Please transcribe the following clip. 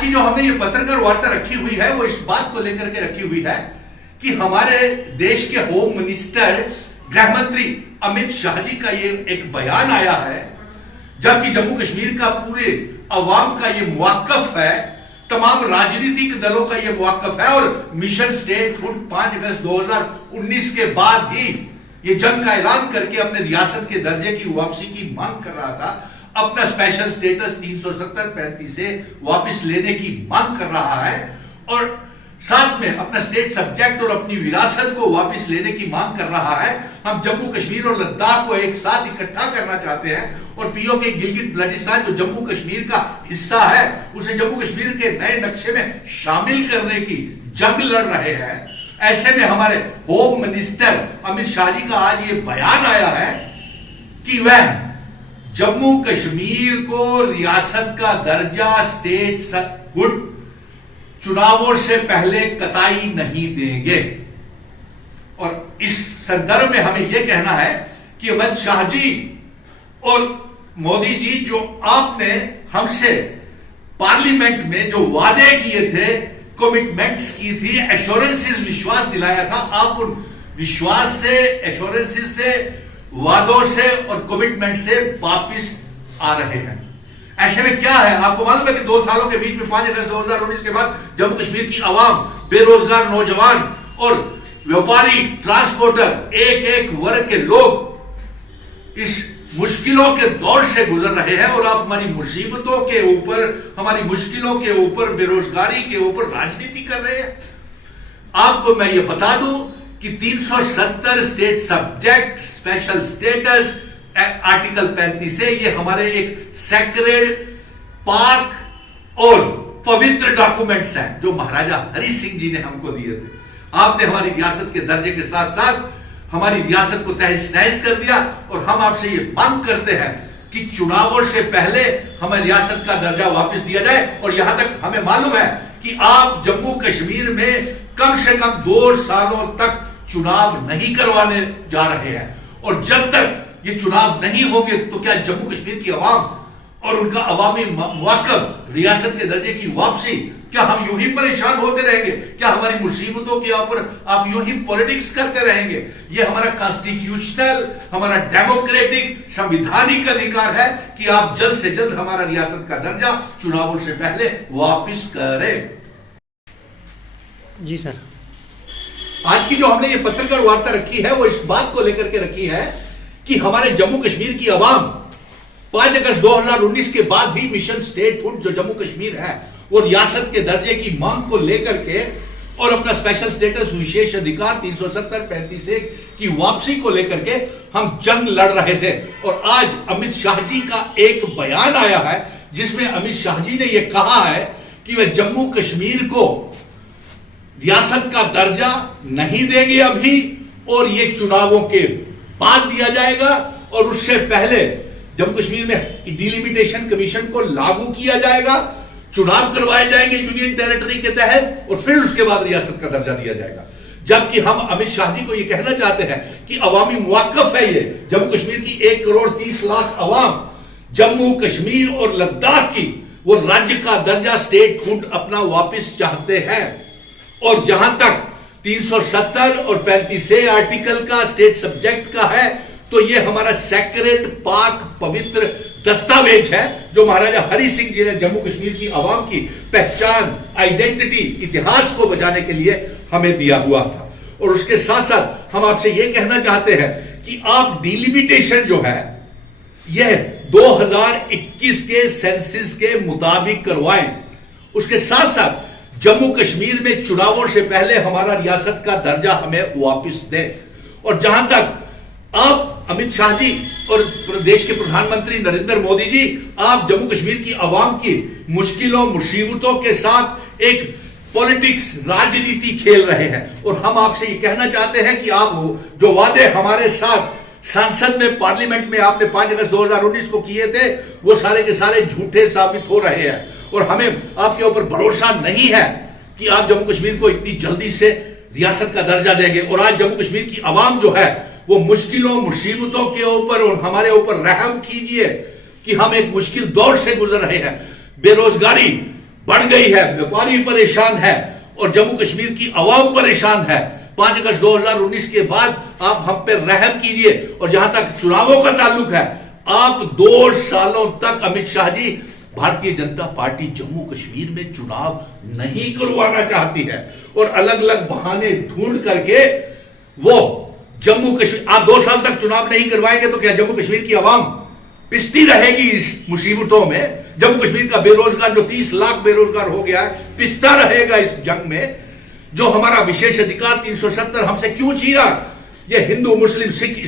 कि जो हमने ये पत्रकार वार्ता रखी हुई है वो इस बात को लेकर के रखी हुई है कि हमारे देश के होम मिनिस्टर गृह मंत्री अमित शाह जी का ये एक बयान आया है, जबकि जम्मू कश्मीर का पूरे अवाम का ये मुवाक्कफ है, तमाम राजनीतिक दलों का ये मुवाक्कफ है और मिशन स्टेटहुड 5 अगस्त 2019 के बाद ही ये जंग का ऐलान करके अपने रियासत के दर्जे की वापसी की मांग कर रहा था, अपना स्पेशल स्टेटस 370-35 से वापस लेने की मांग कर रहा है और साथ में अपना स्टेट सब्जेक्ट और अपनी विरासत को वापस लेने की मांग कर रहा है। हम जम्मू कश्मीर और लद्दाख को एक साथ इकट्ठा करना चाहते हैं और पीओके गिलगित बल्टिस्तान जो जम्मू कश्मीर का हिस्सा है उसे जम्मू कश्मीर के नए नक्शे में शामिल करने की जंग लड़ रहे हैं। ऐसे में हमारे होम मिनिस्टर अमित शाह जी का आज ये बयान आया है कि वह जम्मू कश्मीर को रियासत का दर्जा स्टेटहुड चुनावों से पहले कतई नहीं देंगे। और इस संदर्भ में हमें यह कहना है कि अमित शाह जी और मोदी जी, जो आपने हमसे पार्लियामेंट में जो वादे किए थे, कमिटमेंट्स की थी, एश्योरेंसेस विश्वास दिलाया था, आप उन विश्वास से, एश्योरेंसेस से, वादों से और कमिटमेंट से वापिस आ रहे हैं। ऐसे में क्या है, आपको मालूम है कि 2 सालों के बीच में 5 अगस्त 2019 के बाद जम्मू कश्मीर की आवाम, बेरोजगार नौजवान और व्यापारी, ट्रांसपोर्टर, एक वर्ग के लोग इस मुश्किलों के दौर से गुजर रहे हैं और आप हमारी मुसीबतों के ऊपर, हमारी मुश्किलों के ऊपर, बेरोजगारी के ऊपर राजनीति कर रहे हैं। आपको मैं ये बता दूं कि 370 state subject, special status, article 35 से ये हमारे एक सेक्रेड, पाक और पवित्र डॉक्यूमेंट्स हैं जो महाराजा हरि सिंह जी ने हमको दिए थे। आपने हमारी रियासत के दर्जे के साथ साथ हमारी रियासत को तहस नहस कर दिया और हम आपसे ये मांग करते हैं कि चुनावों से पहले हमें रियासत का दर्जा वापस दिया जाए। और यहां तक हमें मालूम है कि आप जम्मू कश्मीर में कम से कम 2 सालों तक चुनाव नहीं करवाने जा रहे हैं और जब तक ये चुनाव नहीं होंगे तो क्या जम्मू कश्मीर की आवाम और उनका अवामी मुवाक्कफ, रियासत के दर्जे की वापसी, क्या हम यूं ही परेशान होते रहेंगे? क्या हमारी मुसीबतों के ऊपर आप यूं ही पॉलिटिक्स करते रहेंगे? ये हमारा कॉन्स्टिट्यूशनल, हमारा डेमोक्रेटिक, संवैधानिक अधिकार है कि आप जल्द से जल्द हमारा रियासत का दर्जा चुनावों से पहले वापिस करें। जी सर, आज की जो हमने ये पत्रकार वार्ता रखी है वो इस बात को लेकर के रखी है कि हमारे जम्मू कश्मीर की आवाम 5 अगस्त 2019 के बाद ही मिशन स्टेटहुड जो जम्मू कश्मीर है वो रियासत के दर्जे की मांग को लेकर के और अपना स्पेशल स्टेटस, विशेष अधिकार 370-35 की वापसी को लेकर के हम जंग लड़ रहे थे। और आज अमित शाह जी का एक बयान आया है जिसमें अमित शाह जी ने यह कहा है कि वे जम्मू कश्मीर को रियासत का दर्जा नहीं देंगे अभी और ये चुनावों के बाद दिया जाएगा और उससे पहले जम्मू कश्मीर में डिलिमिटेशन कमीशन को लागू किया जाएगा, चुनाव करवाए जाएंगे यूनियन टेरिटरी के तहत और फिर उसके बाद रियासत का दर्जा दिया जाएगा। जबकि हम अमित शाह जी को यह कहना चाहते हैं कि अवामी मुवाक्कफ है ये जम्मू कश्मीर की 1 करोड़ 30 लाख अवाम जम्मू कश्मीर और लद्दाख की वो राज्य का दर्जा स्टेटहुड अपना वापिस चाहते हैं। और जहां तक 370 और 35 आर्टिकल का स्टेट सब्जेक्ट का है तो ये हमारा सेक्रेड, पाक, पवित्र दस्तावेज है जो महाराजा हरि सिंह जी ने जम्मू कश्मीर की आवाम की पहचान, आइडेंटिटी, इतिहास को बचाने के लिए हमें दिया हुआ था। और उसके साथ साथ हम आपसे यह कहना चाहते हैं कि आप डिलिमिटेशन जो है यह 2021 के सेंसस के मुताबिक करवाएं। उसके साथ साथ जम्मू कश्मीर में चुनावों से पहले हमारा रियासत का दर्जा हमें वापस दें। और जहां तक आप अमित शाह जी और देश के प्रधानमंत्री नरेंद्र मोदी जी, आप जम्मू कश्मीर की आवाम की मुश्किलों, मुसीबतों के साथ एक पॉलिटिक्स, राजनीति खेल रहे हैं और हम आपसे ये कहना चाहते हैं कि आप जो वादे हमारे साथ संसद में, पार्लियामेंट में आपने 5 अगस्त 2019 को किए थे वो सारे के सारे झूठे साबित हो रहे हैं और हमें आपके ऊपर भरोसा नहीं है कि आप जम्मू कश्मीर को इतनी जल्दी से रियासत का दर्जा देंगे। और आज जम्मू कश्मीर की आवाम जो है वो मुश्किलों, मुसीबतों के ऊपर और हमारे ऊपर रहम कीजिए कि हम एक मुश्किल दौर से गुजर रहे हैं। बेरोजगारी, बढ़ गई है, व्यापारी परेशान है और जम्मू कश्मीर की आवाम परेशान है। 5 अगस्त 2019 के बाद आप हम पे रहम कीजिए। और जहां तक चुनावों का ताल्लुक है, आप 2 सालों तक अमित शाह जी, भारतीय जनता पार्टी जम्मू कश्मीर में चुनाव नहीं करवाना चाहती है और अलग अलग बहाने ढूंढ करके वो जम्मू कश्मीर, आप 2 साल तक चुनाव नहीं करवाएंगे तो क्या जम्मू कश्मीर की आवाम पिसती रहेगी इस मुसीबतों में? जम्मू कश्मीर का बेरोजगार जो 30 लाख बेरोजगार हो गया है, पिसता रहेगा इस जंग में। जो हमारा विशेष अधिकार 370 हमसे क्यों छिना? ये हिंदू, मुस्लिम, सिख,